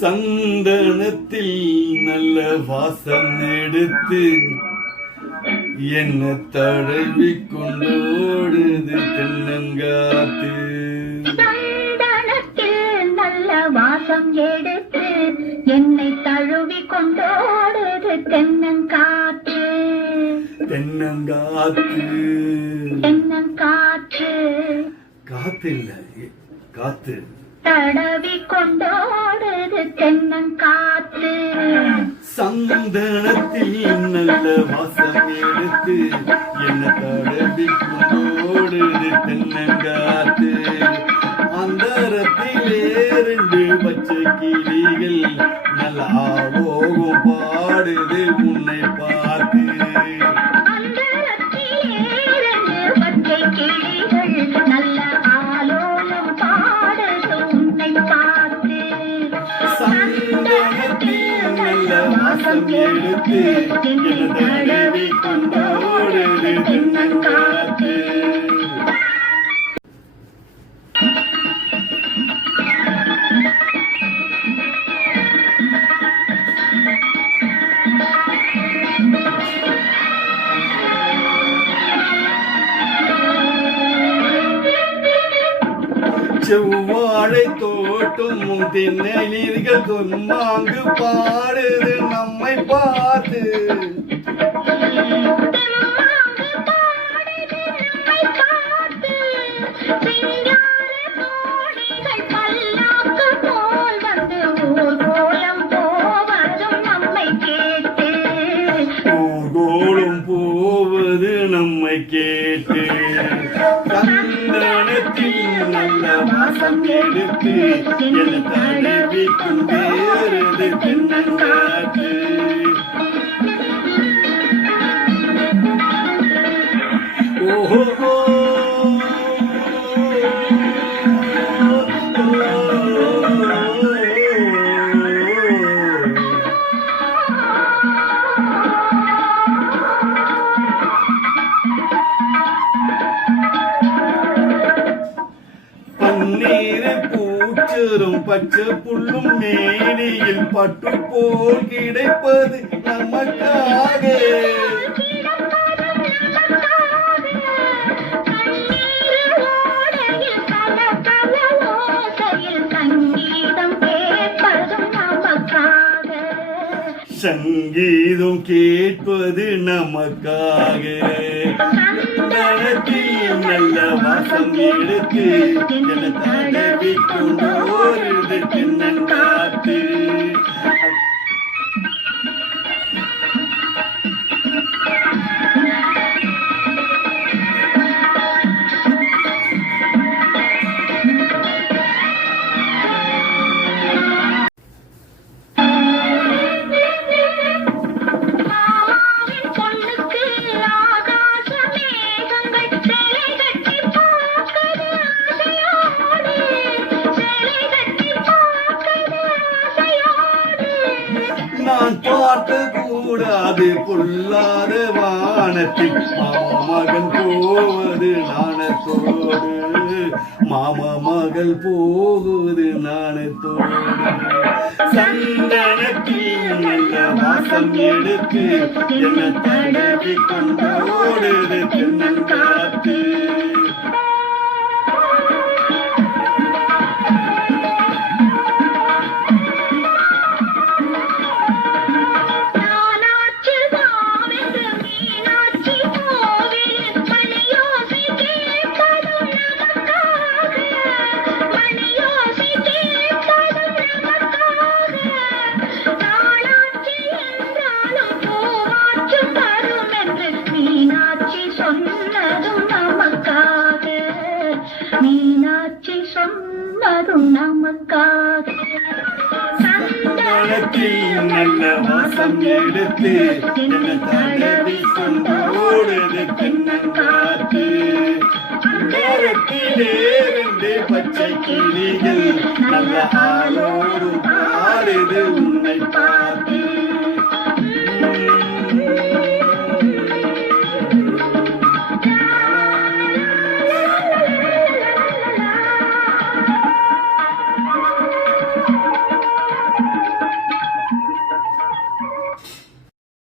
சந்தனத்தில் நல்ல வாசம் எடுத்து என்ன தடவி கொண்டோடுது தென்னங்காத்து. சந்தனத்தில் நல்ல வாசம் எடுத்து என்னை தழுவி கொண்டோடுது தென்னங்காத்து. தென்னங்காத்து தென்னங்காற்று காத்து இல்ல காத்து தடவி கொண்டோடுது தென்னங்காத்து. சந்தனத்தில் நல்ல வாசம் எடுத்து என்ன தடவி கொண்டோடுது தென்னங்காத்து. அந்தரத்திலே 2 பச்சை கிளிகள் நல்ல ஆவோகம் பாடுது உன்னை பார்த்து. பச்சை கிளிகள் நல்ல ஆலோலம் பாடுது உன்னை பார்த்து. சந்தனத்தில் நல்ல வாசம் எடுத்து என்ன தடவி கொண்டோடுது தென்னங்காத்து. செவ்வாழை தோட்டும் தென்னீர்கள் தொன்மாங்கு பாடுது நம்மை பார்த்து. ஊர்கோலம் போவது நம்மை கேட்டு. சந்தனத்தில் நல்ல வாசம் எடுத்து என்ன தடவி கொண்டேறுது தென்னங்காற்று. ஓஹோ பன்னீரை பூச்சரும் பச்சை புல்லும் மேனியில் பட்டு போல் கிடைப்பது நமக்காக. சங்கீதம் கேட்பது நமக்காக. சந்தனத்தில் நல்ல வாசம் எடுத்து என்ன தடவி கொண்டோடுது தென்னங்காத்து. நான் பார்க்க கூடாது பொல்லாத வானத்தில் மாமகன் போவது நாணத்தோடு. மாமகள் போகுது நாணத்தோடு. சந்தனத்தில் நல்ல வாசம் எடுத்து என்ன தடவி கொண்டோடுது தென்னங்காத்து. மீனாட்சி சொன்னதும் நமக்காக. சந்தனத்தில் நல்ல வாசம் எடுத்து என்ன தடவி கொண்டோடுது தென்னங்காத்து. அந்தரத்திலே 2 பச்சை கிளிகள் நல்ல ஆளோடு பாடுது